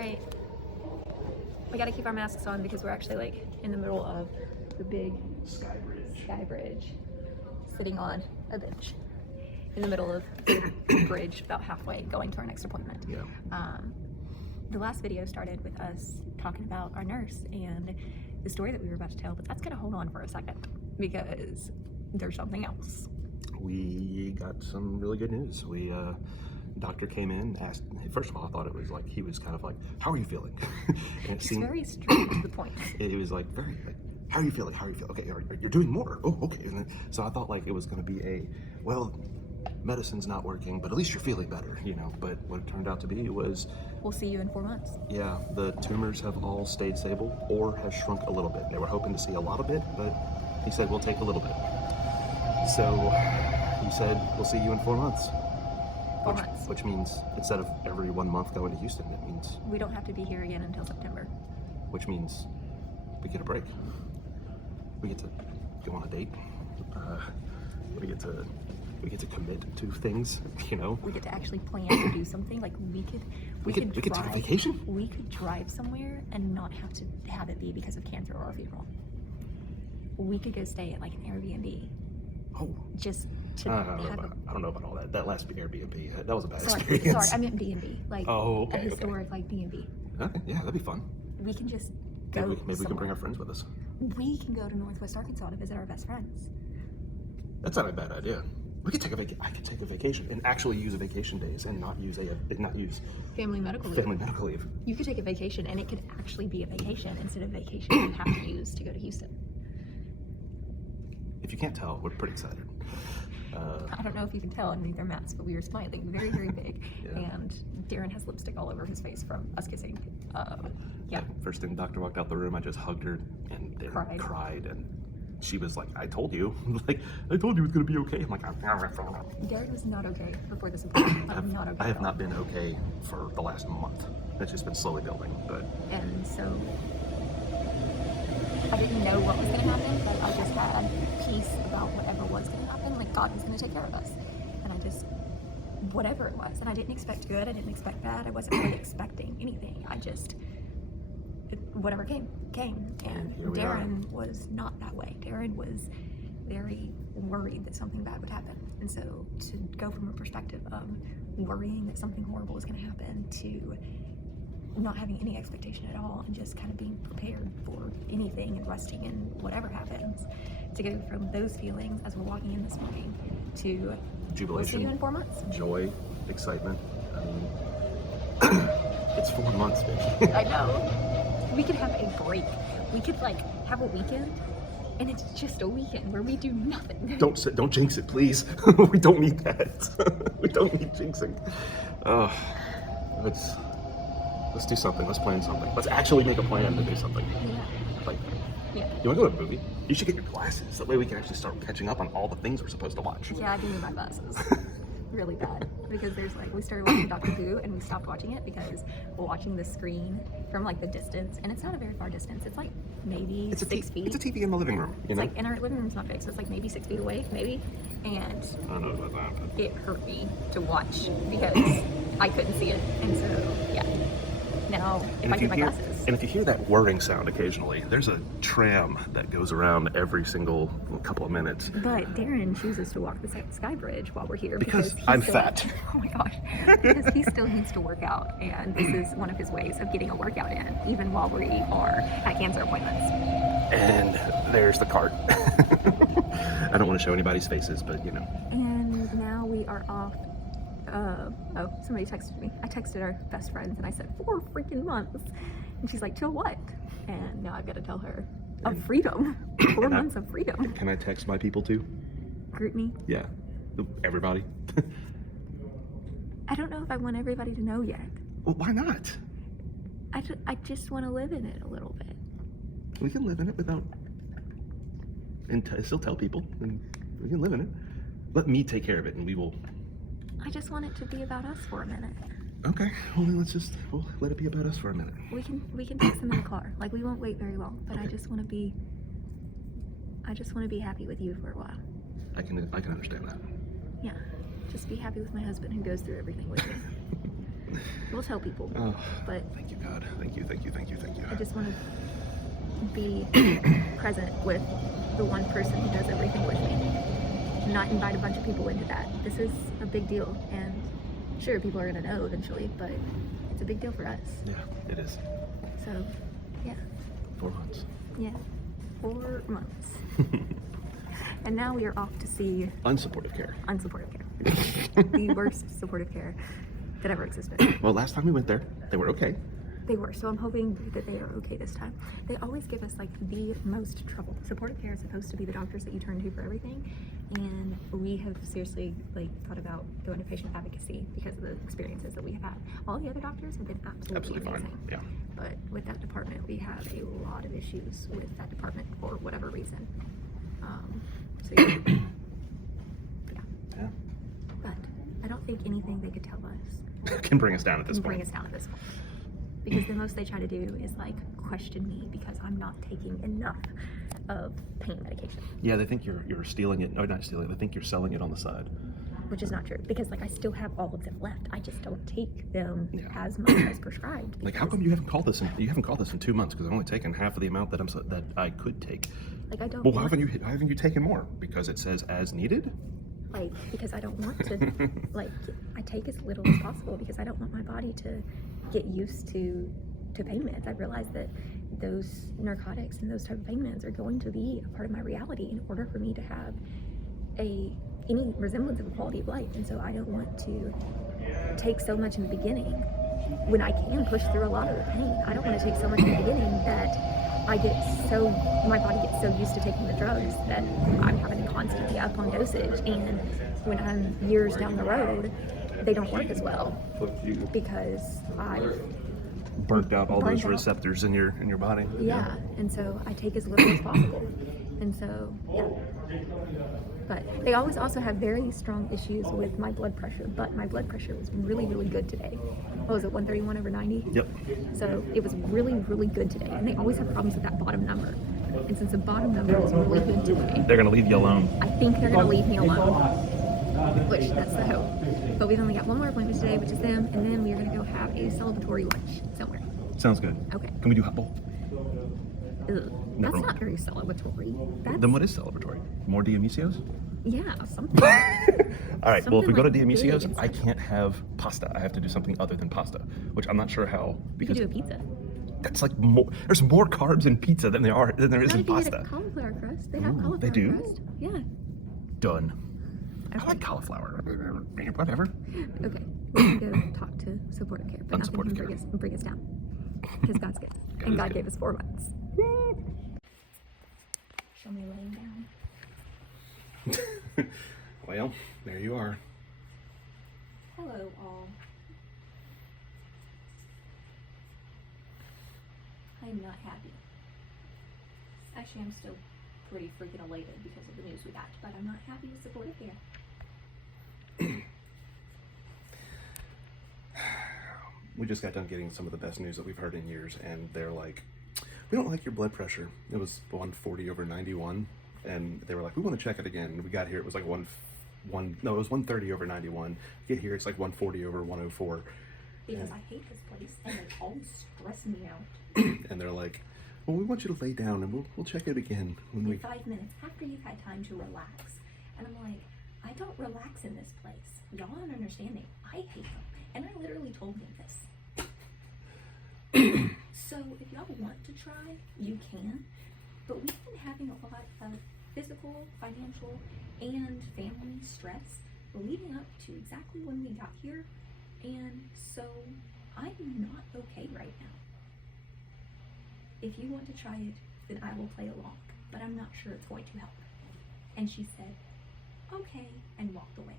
Alright. We gotta keep our masks on because we're actually like in the middle of the big sky bridge, sitting on a bench in the middle of the bridge, about halfway going to our next appointment. Yeah. The last video started with us talking about our nurse and the story that we were about to tell, but that's gonna hold on for a second because there's something else. We got some really good news. Doctor came in, asked, first of all, I thought it was like, he was kind of like, how are you feeling? And It's very straight to the point. It was like, very, like, how are you feeling? How are you feeling? Okay, you're doing more. Oh, okay. And then, so I thought like it was going to be well, medicine's not working, but at least you're feeling better, you know. But what it turned out to be was, We'll see you in 4 months. yeah, the tumors have all stayed stable or has shrunk a little bit. They were hoping to see a lot of it, but he said, we'll take a little bit. So he said, we'll see you in 4 months. 4 months. Which means instead of every 1 month going to Houston, it means We don't have to be here again until September. which means we get a break. We get to go on a date. We get to commit to things, you know. We get to actually plan to do something. Like we could take a vacation. We could drive somewhere and not have to have it be because of cancer or a funeral. We could go stay at like an Airbnb. Oh, Just to I don't know about all that. That last Airbnb, that was a bad experience. Sorry, I meant B&B. Like okay, a historic like B&B. Okay, yeah, that'd be fun. We can just go. Maybe we can bring our friends with us. We can go to Northwest Arkansas to visit our best friends. That's not a bad idea. We could take I could take a vacation and actually use a vacation days and not use Family medical leave. family medical leave. You could take a vacation and it could actually be a vacation instead of vacation you have to use to go to Houston. If you can't tell, we're pretty excited. I don't know if you can tell underneath our masks, but we are smiling very, very big. Yeah. And Darren has lipstick all over his face from us kissing. Yeah. First thing the doctor walked out the room, I just hugged her and Darren cried, and she was like, I told you. Like, I told you it was going to be okay. I'm like, Darren was not okay before this appointment. I'm not okay. I have not been okay for the last month. It's just been slowly building, but. And so I didn't know what was going to happen, but I just had peace about whatever was going to happen. Like God was going to take care of us. And I just, whatever it was. And I didn't expect good. I didn't expect bad. I wasn't really expecting anything. I just, whatever came. And Darren was not that way. Darren was very worried that something bad would happen. And so to go from a perspective of worrying that something horrible was going to happen to not having any expectation at all and just kind of being prepared for anything and resting in whatever happens, to go from those feelings as we're walking in this morning to Jubilation, we'll see you in 4 months. Joy, excitement. I mean, it's 4 months, baby. I know. We could have a break. We could like have a weekend and it's just a weekend where we do nothing. Don't jinx it, please. We don't need that. We don't need jinxing. Let's do something. Let's plan something. Let's actually make a plan to do something. Yeah. Like, Yeah. you want to go to a movie? You should get your glasses. That way we can actually start catching up on all the things we're supposed to watch. Yeah, I do need my glasses. Really bad. Because there's like, we started watching Doctor Who and we stopped watching it because we're watching the screen from like the distance, and it's not a very far distance. It's like maybe 6 feet. It's a TV in the living room. You know? Like, and our living room's not big, so it's like maybe 6 feet away, maybe. And I don't know about that. it hurt me to watch because I couldn't see it. And so, yeah. Now, if I get my glasses. And if you hear that whirring sound occasionally, there's a tram that goes around every single couple of minutes. But Darren chooses to walk the sky bridge while we're here Because he I'm still, fat. Oh my gosh. Because he still needs to work out, and this is one of his ways of getting a workout in, even while we are at cancer appointments. And there's the cart. I don't want to show anybody's faces, but you know. And now we are off. Oh, somebody texted me. I texted our best friends and I said 4 freaking months. And she's like, till what? And now I've got to tell her of freedom. 4 months of freedom. Can I text my people too? Group me? Yeah. Everybody? I don't know if I want everybody to know yet. Well, why not? I just want to live in it a little bit. We can live in it without... And still tell people. And we can live in it. Let me take care of it and we will... I just want it to be about us for a minute. Okay, well then we'll let it be about us for a minute. We can text them in the car. Like, we won't wait very long, but okay. I just want to be happy with you for a while. I can understand that. Yeah, just be happy with my husband who goes through everything with me. We'll tell people. Oh, but thank you, God. Thank you. I just want to be present with the one person who does everything with me. Not invite a bunch of people into that. This is a big deal, and sure, people are going to know eventually, but it's a big deal for us. Yeah, it is. So, yeah. 4 months. Yeah. 4 months. And now we are off to see Unsupportive care. unsupportive care. The worst supportive care that ever existed. Well, last time we went there, they were okay. They were, so I'm hoping that they are okay this time. They always give us like the most trouble. Supportive care is supposed to be the doctors that you turn to for everything, and we have seriously like thought about going to patient advocacy because of the experiences that we have had. All the other doctors have been absolutely amazing. Fine. Yeah. But with that department, we have a lot of issues with that department for whatever reason. So yeah. Yeah. But I don't think anything they could tell us Can bring us down at this can point. bring us down at this point. Because the most they try to do is like question me because I'm not taking enough of pain medication. Yeah, they think you're stealing it. No, not stealing it. They think you're selling it on the side. Which is not true, because like I still have all of them left. I just don't take them Yeah. as much as prescribed. Like, how come you haven't called this in 2 months? Because I've only taken half of the amount that I could take. Like I don't. Well, want, why haven't you taken more? Because it says as needed. like because I don't want to. Like I take as little as possible because I don't want my body to get used to pain meds. I realized that those narcotics and those type of pain meds are going to be a part of my reality in order for me to have any resemblance of a quality of life. And so I don't want to take so much in the beginning when I can push through a lot of the pain. I don't want to take so much in the beginning that my body gets so used to taking the drugs that I'm having to constantly up on dosage, and when I'm years down the road, they don't work as well because I've Burnt out all those Burnt out. receptors in your body. yeah, and so I take as little as possible, and so yeah. But they always also have very strong issues with my blood pressure, but my blood pressure was really, really good today. What was it, 131/90? Yep. So it was really, really good today, and they always have problems with that bottom number. And since the bottom number is really good today, They're gonna leave you alone. I think they're going to leave me alone, which that's the hope. But we've only got one more appointment today, which is them, and then we are going to go have a celebratory lunch somewhere. Sounds good. Okay. Can we do hot bowl? Ugh, Never that's mind. not very celebratory. That's, Then what is celebratory? More Diamicios? yeah, something. All right. Well, if we go to Something like big Diamicios, and I can't have pasta. I have to do something other than pasta, which I'm not sure how You could because do a pizza. that's like more. There's more carbs in pizza than there is Not in if you get pasta. a cauliflower crust. They have Ooh, cauliflower they do? crust. Yeah. Done. I Okay. like cauliflower. Whatever. Okay. We can go talk to supportive care, but nothing Unsupportive can care. bring us down. Because God's good. And is God good. gave us 4 months. Show me laying down. Well, there you are. Hello, all. I'm not happy. Actually, I'm still pretty freaking elated because of the news we got, but I'm not happy with supportive care. We just got done getting some of the best news that we've heard in years, and they're like, we don't like your blood pressure. It was 140/91, and they were like, we want to check it again. And we got here, it was like it was 130/91. Get here, it's like 140/104. Because I hate this place and it always stresses me out. And they're like, well, we want you to lay down and we'll check it again when In we 5 minutes after you've had time to relax. And I'm like, I don't relax in this place. Y'all don't understand me. I hate them. And I literally told them this. So if y'all want to try, you can. But we've been having a lot of physical, financial, and family stress leading up to exactly when we got here. And so I'm not okay right now. If you want to try it, then I will play along, but I'm not sure it's going to help. And she said, okay, and walked away.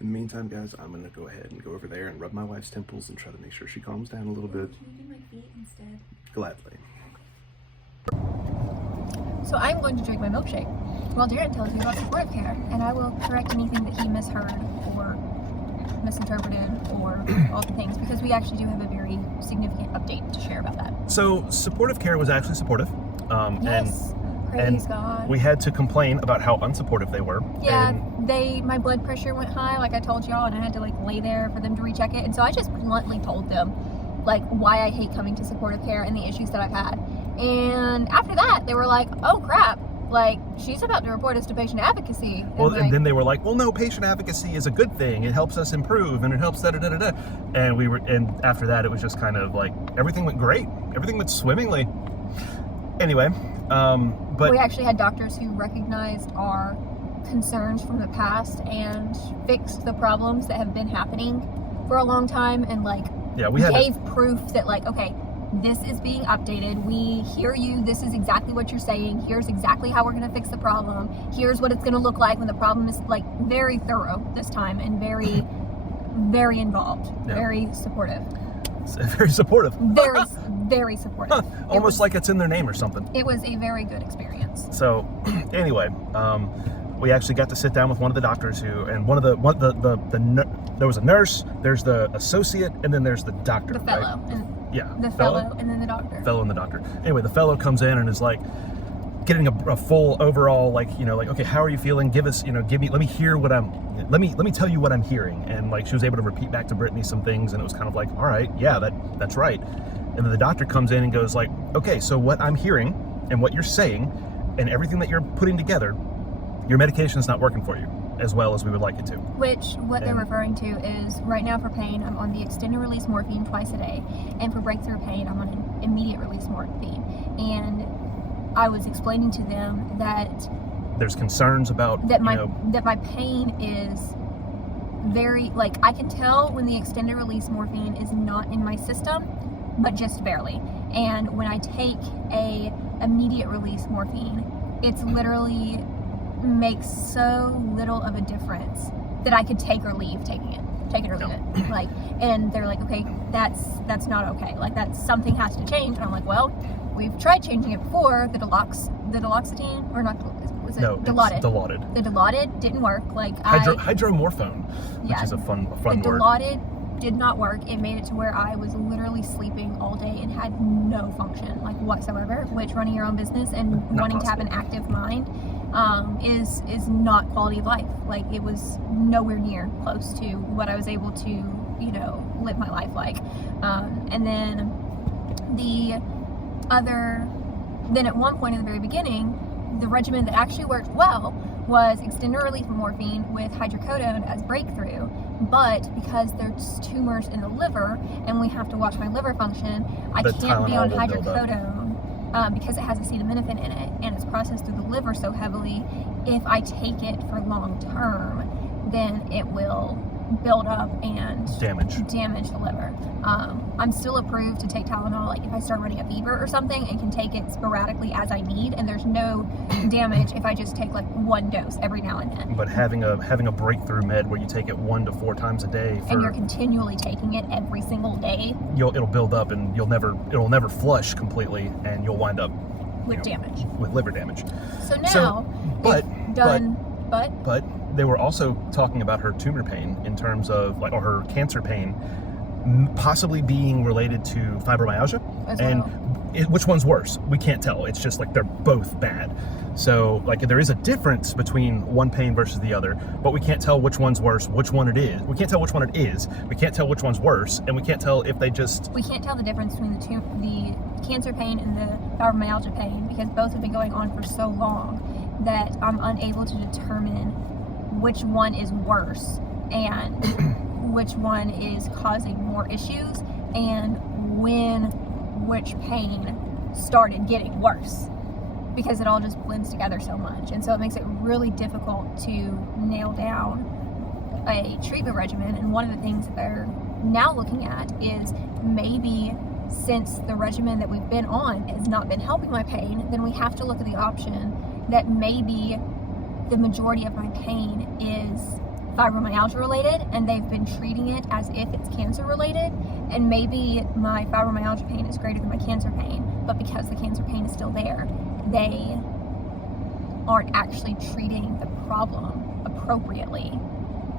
In the meantime, guys, I'm gonna go ahead and go over there and rub my wife's temples and try to make sure she calms down a little bit. Can you do my feet instead? Gladly. So I'm going to drink my milkshake while Darren tells me about supportive care, and I will correct anything that he misheard or misinterpreted or all the things, because we actually do have a very significant update to share about that. So supportive care was actually supportive. Yes, Praise God. We had to complain about how unsupportive they were. Yeah, And my blood pressure went high, like I told y'all, and I had to like lay there for them to recheck it. And so I just bluntly told them like why I hate coming to supportive care and the issues that I've had. And after that, they were like, "Oh crap, like she's about to report us to patient advocacy." well, like, and then they were like, "Well, no, patient advocacy is a good thing. It helps us improve, and it helps da da da da da." And after that, it was just kind of like everything went great. Everything went swimmingly. Anyway, but we actually had doctors who recognized our concerns from the past and fixed the problems that have been happening for a long time, and like yeah, we had gave proof that like, okay, this is being updated. We hear you. This is exactly what you're saying. Here's exactly how we're going to fix the problem. Here's what it's going to look like when the problem is like very thorough this time and very, very involved, Yeah. very supportive, very supportive. very, very supportive. Almost like it's in their name or something. It was a very good experience. So, anyway, we actually got to sit down with one of the doctors there was a nurse, there's the associate, and then there's the doctor. The fellow. Right? And Yeah. the fellow and then the doctor. Fellow and the doctor. Anyway, the fellow comes in and is like getting a full overall, like, you know, like, okay, how are you feeling? Give us, you know, let me hear what let me tell you what I'm hearing. And like, she was able to repeat back to Brittany some things, and it was kind of like, all right, yeah, that's right. And then the doctor comes in and goes like, okay, so what I'm hearing and what you're saying and everything that you're putting together, your medication is not working for you as well as we would like it to. Which, what they're referring to is, right now for pain, I'm on the extended release morphine twice a day. And for breakthrough pain, I'm on an immediate release morphine. And I was explaining to them that there's concerns about that my pain is very, like, I can tell when the extended release morphine is not in my system, but just barely. And when I take a immediate release morphine, it's literally makes so little of a difference that I could take or leave taking it. Take it or leave it. Like, and they're like, okay, that's not okay. Like, something has to change. And I'm like, well, we've tried changing it before. The duloxetine, or not, was it Dilaudid? It's Dilaudid. The Dilaudid didn't work. Like, hydromorphone, which is a fun word. The Dilaudid did not work. It made it to where I was literally sleeping all day and had no function, like, whatsoever, which running your own business and wanting to have an active mind is not quality of life. Like, it was nowhere near close to what I was able to, you know, live my life like. And then then at one point in the very beginning, the regimen that actually worked well was extended release morphine with hydrocodone as breakthrough. But because there's tumors in the liver and we have to watch my liver function, I can't be on hydrocodone because it has acetaminophen in it and it's processed through the liver so heavily. If I take it for long term, then it will build up and damage the liver. I'm still approved to take Tylenol, like if I start running a fever or something, and can take it sporadically as I need, and there's no damage if I just take like one dose every now and then. But having a breakthrough med where you take it 1 to 4 times a day and you're continually taking it every single day, it'll build up and it'll never flush completely, and you'll wind up with damage, with liver damage. So now, but they were also talking about her tumor pain in terms of like, or her cancer pain, possibly being related to fibromyalgia. Which one's worse? We can't tell. It's just like they're both bad. So like there is a difference between one pain versus the other, but we can't tell which one's worse, which one it is. We can't tell which one it is. We can't tell which one's worse, and we can't tell if they just. We can't tell the difference between the cancer pain and the fibromyalgia pain because both have been going on for so long that I'm unable to determine which one is worse and which one is causing more issues and when which pain started getting worse, because it all just blends together so much. And so it makes it really difficult to nail down a treatment regimen. And one of the things that they're now looking at is maybe since the regimen that we've been on has not been helping my pain, then we have to look at the option that maybe the majority of my pain is fibromyalgia related and they've been treating it as if it's cancer related, and maybe my fibromyalgia pain is greater than my cancer pain, but because the cancer pain is still there, they aren't actually treating the problem appropriately,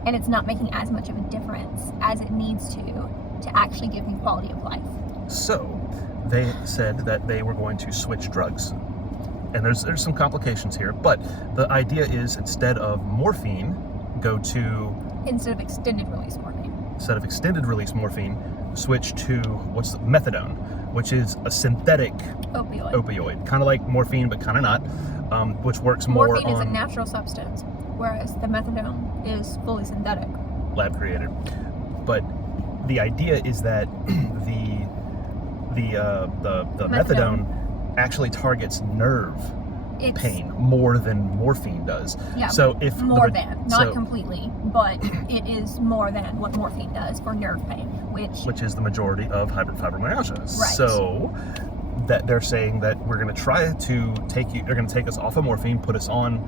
and it's not making as much of a difference as it needs to actually give me quality of life. So they said that they were going to switch drugs and there's some complications here, but the idea is instead of morphine, go to Instead of extended release morphine, switch to methadone, which is a synthetic opioid, kind of like morphine, but kind of not, which works Morphine more is on a natural substance, whereas the methadone is fully synthetic. Lab created. But the idea is that the methadone actually targets nerve pain more than morphine does. Yeah, so if not completely, but it is more than what morphine does for nerve pain, which is the majority of fibromyalgia. Right. So that they're saying that we're going to try to they're going to take us off of morphine, put us on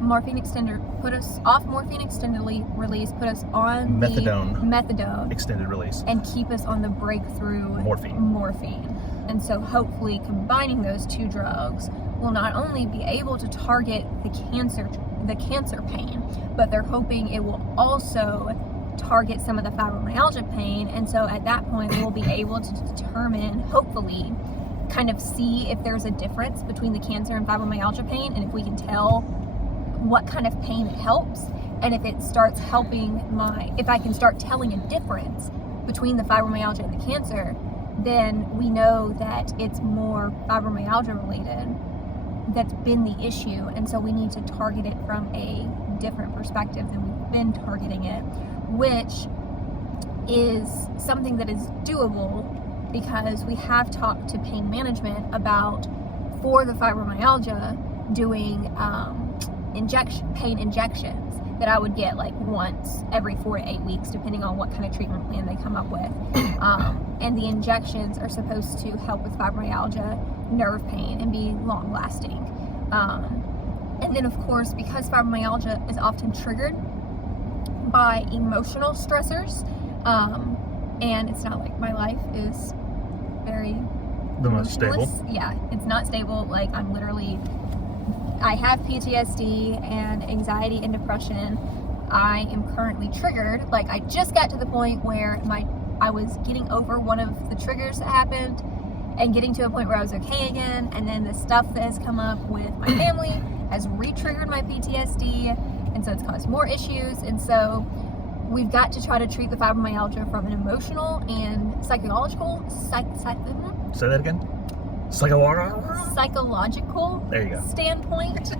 morphine extender, put us off morphine extended release, put us on methadone extended release, and keep us on the breakthrough morphine. And so hopefully combining those two drugs will not only be able to target the cancer pain, but they're hoping it will also target some of the fibromyalgia pain. And so at that point we'll be able to determine, hopefully kind of see if there's a difference between the cancer and fibromyalgia pain, and if we can tell what kind of pain it helps, and if it starts helping if I can start telling a difference between the fibromyalgia and the cancer, then we know that it's more fibromyalgia related that's been the issue, and so we need to target it from a different perspective than we've been targeting it, which is something that is doable because we have talked to pain management about, for the fibromyalgia, doing pain injections that I would get like once every 4 to 8 weeks, depending on what kind of treatment plan they come up with. And the injections are supposed to help with fibromyalgia, nerve pain, and be long lasting. And then of course, because fibromyalgia is often triggered by emotional stressors, and it's not like my life is very the most stable. Yeah, it's not stable. Like I have PTSD and anxiety and depression. I am currently triggered. Like I just got to the point where I was getting over one of the triggers that happened and getting to a point where I was okay again, and then the stuff that has come up with my family has re-triggered my PTSD, and so it's caused more issues. And so we've got to try to treat the fibromyalgia from an emotional and psychological Say that again. Psychological there you go. standpoint,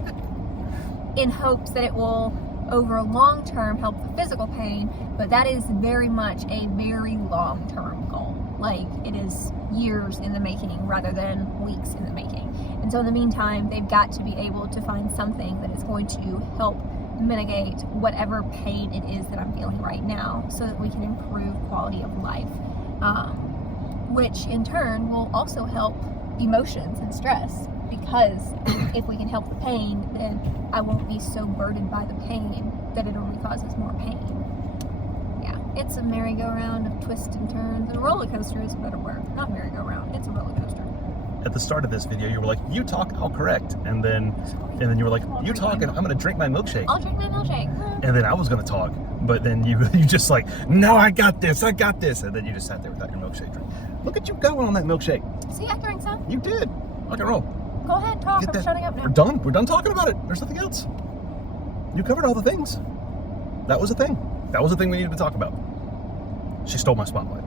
in hopes that it will over long term help the physical pain, but that is very much a very long term goal. Like it is years in the making rather than weeks in the making. And so in the meantime, they've got to be able to find something that is going to help mitigate whatever pain it is that I'm feeling right now, so that we can improve quality of life, which in turn will also help emotions and stress, because if we can help the pain, then I won't be so burdened by the pain that it only causes more pain. Yeah, it's a merry-go-round of twists and turns. A roller coaster is a better word, not merry-go-round. It's a roller coaster. At the start of this video, you were like, "You talk, I'll correct," and then you were like, "You talk, and I'm gonna drink my milkshake." I'll drink my milkshake. And then I was gonna talk, but then you just like, "No, I got this," and then you just sat there without your milkshake drink. Look at you going on that milkshake. See, I drank some. You did. Rock and roll. Go ahead, talk. I'm shutting up now. We're done talking about it. There's nothing else. You covered all the things. That was a thing. That was the thing we needed to talk about. She stole my spotlight.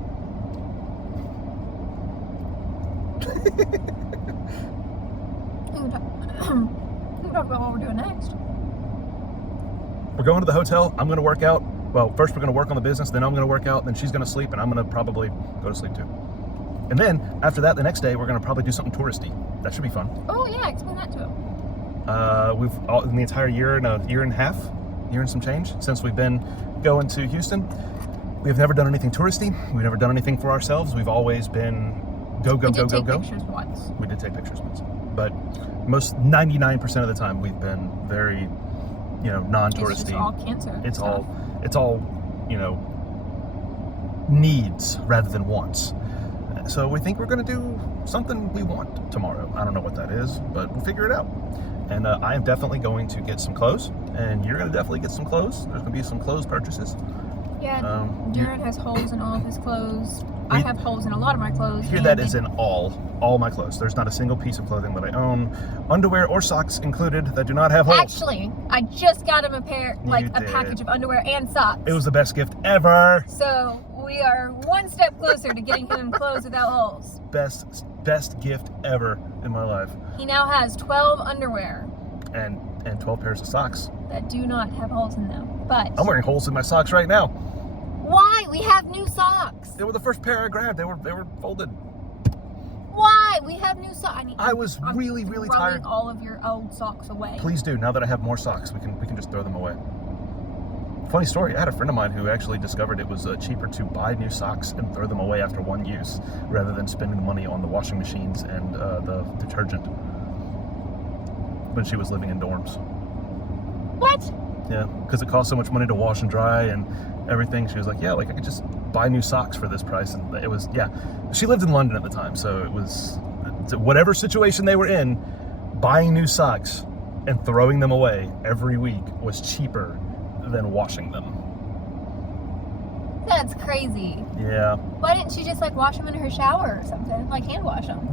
We can talk about what we're doing next. We're going to the hotel. I'm going to work out. Well, first we're going to work on the business, then I'm going to work out, then she's going to sleep, and I'm going to probably go to sleep too. And then after that, the next day, we're going to probably do something touristy. That should be fun. Oh yeah, explain that to him. In the entire year and a half, year and some change, since we've been going to Houston, we've never done anything touristy. We've never done anything for ourselves. We've always been go. We did take pictures once. We did take pictures once, but 99% of the time we've been very, non-touristy. It's just all cancer. It's all, needs rather than wants. So we think we're going to do something we want tomorrow. I don't know what that is, but we'll figure it out. And I am definitely going to get some clothes, and you're going to definitely get some clothes. There's going to be some clothes purchases. Yeah, Jared has holes in all of his clothes. I have holes in a lot of my clothes. Here that is in all my clothes. There's not a single piece of clothing that I own, underwear or socks included, that do not have holes. Actually, I just got him a package of underwear and socks. It was the best gift ever. So we are one step closer to getting him clothes without holes. Best gift ever in my life. He now has 12 underwear And 12 pairs of socks. that do not have holes in them. But I'm wearing holes in my socks right now. why? We have new socks. They were the first pair I grabbed. They were folded. Why? We have new socks. I was really throwing tired. all of your old socks away. Please do. Now that I have more socks, we can just throw them away. Funny story. I had a friend of mine who actually discovered it was cheaper to buy new socks and throw them away after one use, rather than spending the money on the washing machines and the detergent. When she was living in dorms. What? Yeah, because it cost so much money to wash and dry and everything. She was like, yeah, like I could just buy new socks for this price. And it was, yeah. She lived in London at the time, so it was, whatever situation they were in, buying new socks and throwing them away every week was cheaper than washing them. That's crazy. Yeah. Why didn't she just like wash them in her shower or something? Like hand wash them?